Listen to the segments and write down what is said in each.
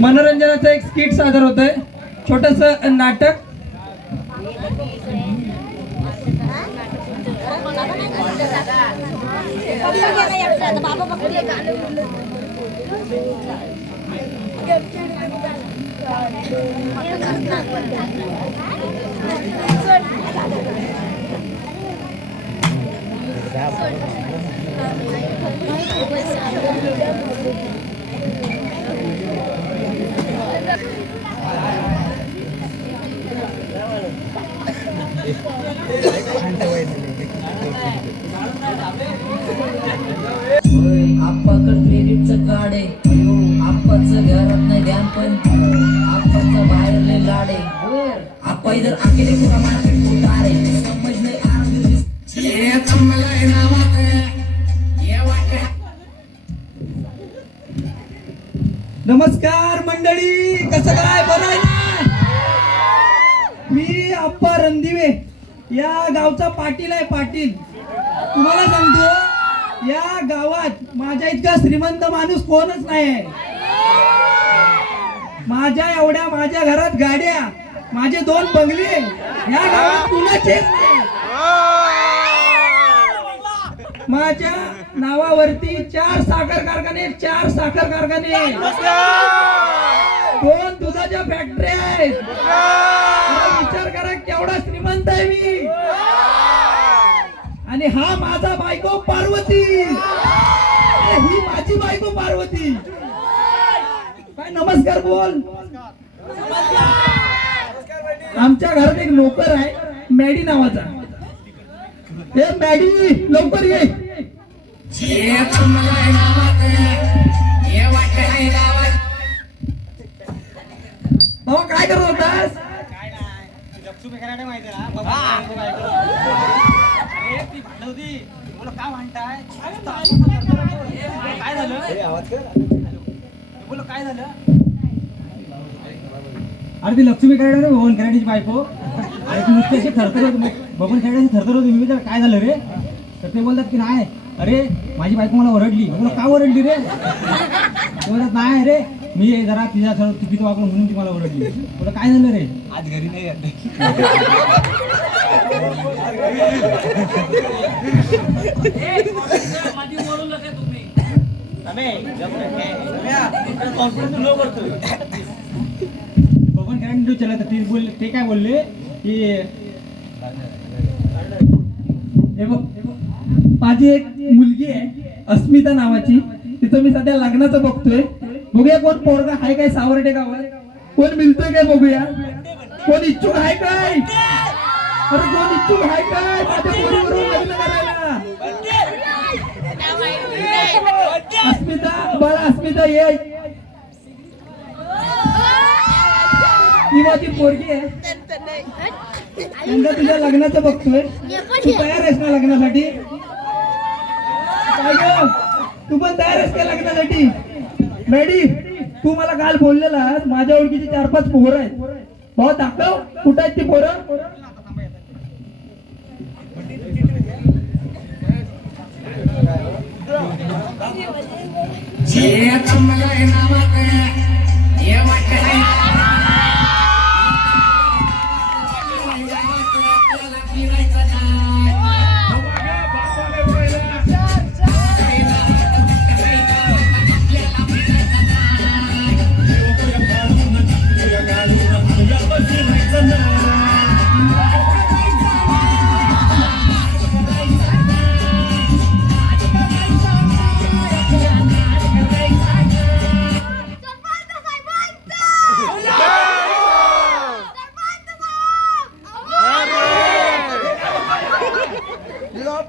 मनोरंजनाचं एक स्किट सादर होत आहे, छोटस नाटक. आप्पाकड क्रेडिटचं कार्ड आहे. आप्पाचं घरात नाही ध्यान पण आप्पाचा बाहेरले लाड आहे. आप्पा इधर अकेले पूरा मार्केट को तार है. समझ नहीं आ नमस्कार मंडळी, कसं काय, बरं आहे ना? मी आप्पा रणदिवे, या गावचा पाटील आहे. पाटील, तुम्हाला सांगतो, या गावात माझ्या इतका श्रीमंत माणूस कोणच नाही. माझ्या एवढ्या माझ्या घरात गाड्या, माझे 2 बंगले या गावात कुणाचेच नाही. माझ्या नावावरती 4 साखर कारखाने, 4 साखर कारखाने, 2 दुधाच्या फॅक्टरी आहेत. विचार करा केवढा श्रीमंत आहे मी. आणि हा माझा बायको पार्वती, ही माझी बायको पार्वती. काय नमस्कार बोल. आमच्या घरात एक नोकर आहे मॅडी नावाचा. हे मॅडी, लवकर ये. भाऊ काय करत होतास? अरे ती लक्ष्मी कराडे भवन कराडीची बायको. अरे तू नुसते असे थरथर बबन खेळायचे थरथर होतो. मी काय झालं रे? तर ते बोलतात की नाही, अरे माझी बायको मला ओरडली. मला का ओरडली रे? ते बोलतात नाही रे, मी जरा तिच्या सर्व चुकीचं वागलो म्हणून ती मला ओरडली. बोला काय झालं रे? आज घरी नाही येत. बबन खेळाडू चला तर ते बोलले, ते काय बोलले की हे बघ, माझी एक मुलगी आहे अस्मिता नावाची. तिचं मी सध्या लग्नाचं बघतोय. बघूया कोण पोरगा आहे काय सावर्डे गावात, कोण मिळतोय काय बघूया. कोण इच्छुक आहे काय? अरे कोण इच्छुक आहे काय माझ्या पोरीबरोबर लग्न करायला? अस्मिता, बाळा अस्मिता ये. ही माझी पोरगी आहे. नंतर तुझ्या लग्नाचं बघतोय. तू तयार आहेस ना लग्नासाठी? काय ग, तू पण तयार आहेस का लग्नासाठी? मॅडी, तू मला काल बोललेला माझ्या ओळखीची 4-5 पोरं आहेत. भाऊ दाखव कुठं आहेत ती पोरं.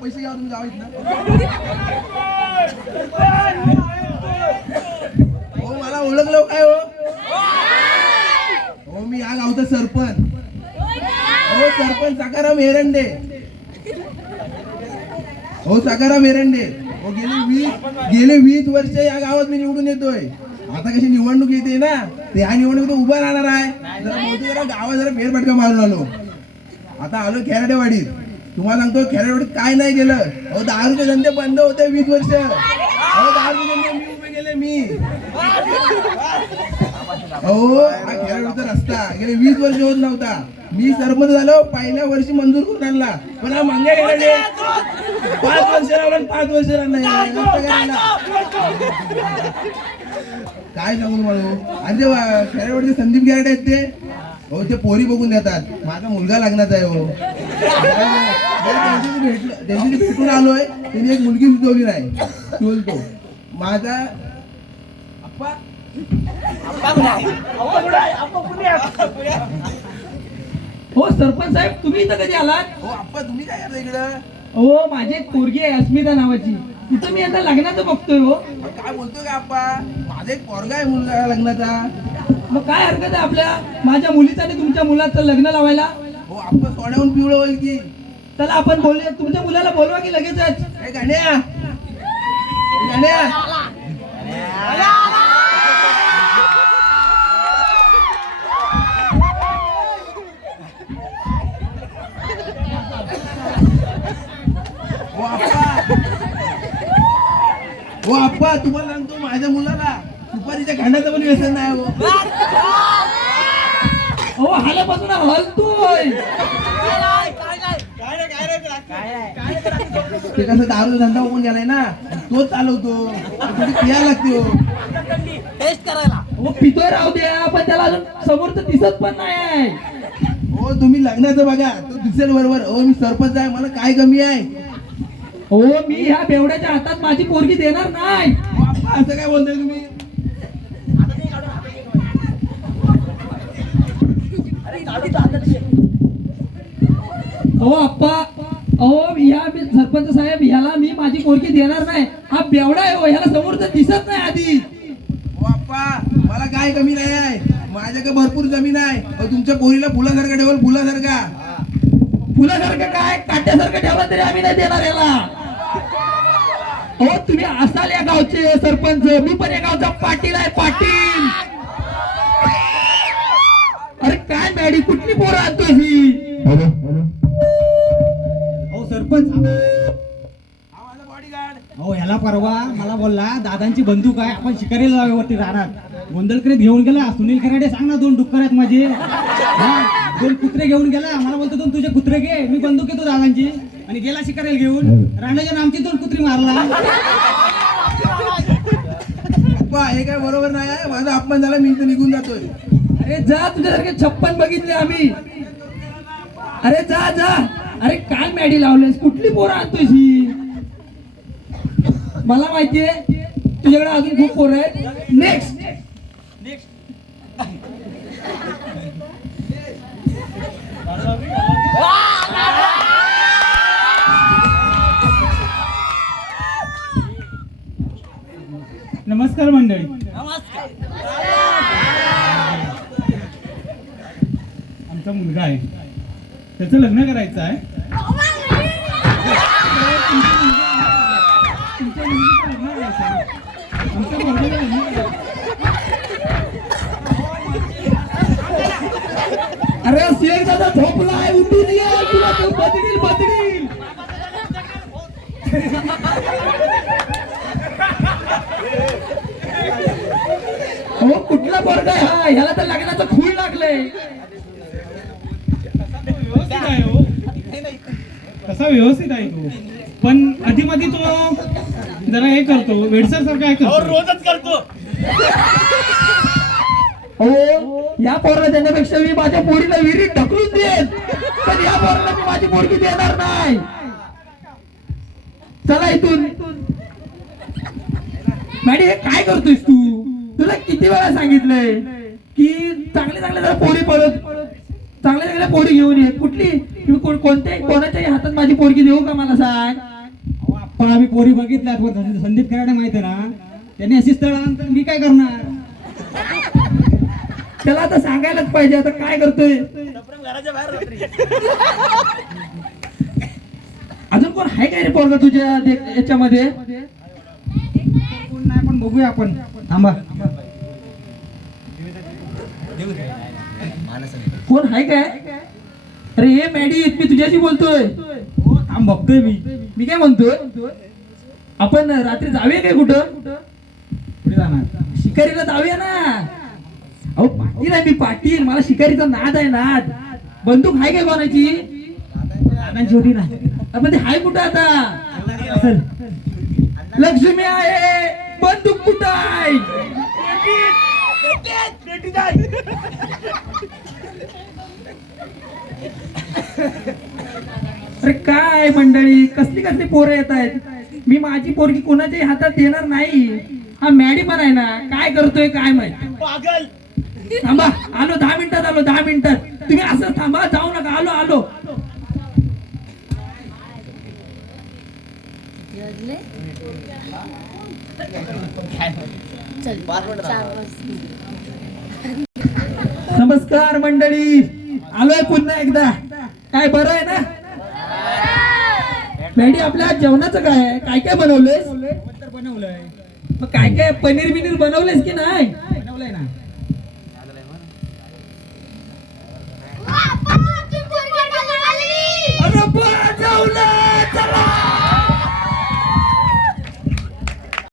पैसे घ्या तुम्ही जाऊ इथनं. हो मला ओळखलं काय हो? हो मी या गावचा सरपंच. हो सरपंच सकाराम एरंडे. हो सकाराम एरंडे. हो गेले 20 वर्ष या गावात मी निवडून येतोय. आता कशी निवडणूक येते ना, ते ह्या निवडणुकीत उभा राहणार आहे. जरा गावात जरा फेरफटका मारून आलो. आता आलो खेराडेवाडीत. तुम्हाला सांगतो खेराडेवाडीत काय नाही गेलं. अहो दारूचे धंदे बंद होते 20 वर्ष. अहो दारूचे धंदे मी उभे केले मी. अहो हा खेळाडूचा रस्ता गेले 20 वर्ष होत नव्हता. मी सरपंच झालो पहिल्या वर्षी मंजूर करून आणला, पण हा मंग्या खेळाडे 5 वर्ष लावला 5 वर्ष नाही रस्ता करायला. काय सांगू तुम्हाला. आणि ते खेळाडूचे संदीप खेळाडे आहेत ते, हो ते पोरी बघून देतात. माझा मुलगा लग्नाचा आहे हो. त्यांची भेटून आलोय, त्यांनी एक मुलगी सुचवली नाही. बोलतो माझा अप्पा हो सरपंच साहेब, तुम्ही इथं कधी आलात? हो अप्पा तुम्ही काय करता इकडं? हो माझी एक पोरगी आहे अस्मिता नावाची, तिथं मी आता लग्नाचं बघतोय. हो काय बोलतोय का अप्पा? माझा एक पोरगा आहे मुलगा लग्नाचा. मग काय हरकत आहे आपल्या माझ्या मुलीचं आणि तुमच्या मुलाचं लग्न लावायला? हो अप्पा सोन्याहून पिवळं होईल की. चला आपण बोलूया, तुमच्या मुलाला बोलवा की लगेचच. काय गाण्या गाण्या हो अप्पा तुम्हाला सांगतो माझ्या मुलाला सुपारीच्या खाण्याचं पण व्यसन नाही हो. हो हाल्यापासून हलतोय. ते कसं दारू धंदा ओपन गेलाय ना, तोच चालवतो. थोडी पिया लागते हो. हो पितोय राहू द्या, पण त्याला अजून समोरचं दिसत पण नाही. हो तुम्ही लग्नाचं बघा, तो दिसेल बरोबर. हो मी सरपंच आहे, मला काय कमी आहे. हो मी ह्या बेवड्याच्या हातात माझी पोरगी देणार नाही. हो अप्पा असं काय बोलताय तुम्ही? हो अप्पा, अहो ह्या सरपंच साहेब, ह्याला मी माझी पोरगी देणार नाही. हा बेवडा आहे हो, ह्याला समोरचं दिसत नाही आधी. हो अप्पा मला काय कमी नाही आहे, माझ्याकडे भरपूर जमीन आहे. अहो, तुमच्या पोरीला फुलासारखा ठेवल, फुलासारखा. फुलासारखं काय काट्यासारखं ठेवलं तरी आम्ही नाही देणार याला. हो तुम्ही असाल या गावचे सरपंच, मी पण या गावचा पाटील आहे, पाटील. अरे काय मॅडी, कुठली पोरं आणतो ही? अहो सरपंच, हा माझा बॉडीगार्ड. अहो ह्याला परवा मला बोलला दादांची बंदूक आहे, आपण शिकारीला जाऊया वरती राहणार. गोंधळ करीत घेऊन गेला. सुनील खराडे सांग ना 2 डुक्कर आहेत माझे. 2 कुत्रे घेऊन गेला. मला बोलतो 2 तुझे कुत्रे घे, मी बंदूक घेतो दादांची. आणि गेला शिकारीला घेऊन. रांडाच्या नामची 2 कुत्री मारला. अप्पा हे काय बरोबर नाही आहे, माझा अपमान झाला, मी इथं निघून जातोय. अरे जा, तुझ्यासारखे 56 बघितले आम्ही. अरे जा जा. अरे काय मॅडी लावलेस, कुठली पोरं आणतोय ही? मला माहितीये तुझ्याकडे अजून खूप पोरं आहेत. नेक्स्ट. नमस्कार मंडळी. आमचा मुलगा आहे, त्याचं लग्न करायचं आहे. अरे शेख दादा झोपलाय, उठून ये, तुला तो बदडील बदडील. हो कुठला पोरगा आहे हा? ह्याला तर लग्नाचं खूळ लागलंय. व्यवस्थित आहे हो, कसा व्यवस्थित आहे तो, पण आधीमध्ये तो जरा हे करतो, वेडसर सारखा आहे करतो. रोजच करतो. हो या पोराला देण्यापेक्षा मी माझ्या पोरीला विहिरीत ढकलून देईन, पण या पोराला मी माझी पोरगी देणार नाही. चला इथून. मॅडी हे काय करतोयस तू? तुला किती वेळा सांगितलंय की चांगले चांगले जरा पोरी पळत, चांगल्या चांगल्या पोरी घेऊन ये. कुठली कोणत्याही कोणाच्याही हातात माझी पोरगी देऊ का मला सांग? पण आम्ही पोरी बघितल्यात, संदीप खराडे माहिती आहे ना, त्यांनी अशी स्थळ आणतात, मी काय करणार? त्याला आता सांगायलाच पाहिजे. आता काय करतोय? अजून कोण आहे काय रे पोरगा तुझ्या याच्यामध्ये? कोण नाही, पण बघूया आपण. थांबा. कोण आहे काय? अरे हे मॅडी, मी तुझ्याशी बोलतोय. थांब बघतोय मी काय म्हणतोय, आपण रात्री जाऊया काय? कुठं कुठे जाणार? शिकारीला जाऊया ना. अहो पाटील आहे मी पाटील, मला शिकारीचा नाद आहे नाद. बंदूक आहे काय कोणाची? दादांची होती ना. आपण ते हाय कुठं आता? असेल. लक्ष्मी आहे, बंदूक कुठं आहे? अरे काय मंडळी, कसली कसली पोरं येत आहेत. मी माझी पोरगी कोणाच्याही हातात देणार नाही. हा मॅडी पण आहे ना, काय करतोय काय माहिती. थांबा, आलो 10 मिनिटात आलो, 10 मिनिटात. तुम्ही असं थांबा, जाऊ नका. आलो आलो. नमस्कार मंडळी, आलोय पुन्हा एकदा. काय बरं आहे ना? मॅडी, आपल्या जेवणाचं काय आहे? काय काय बनवलंयस? बनवलंय. मग काय काय पनीर बिनीर बनवलेस की नाही?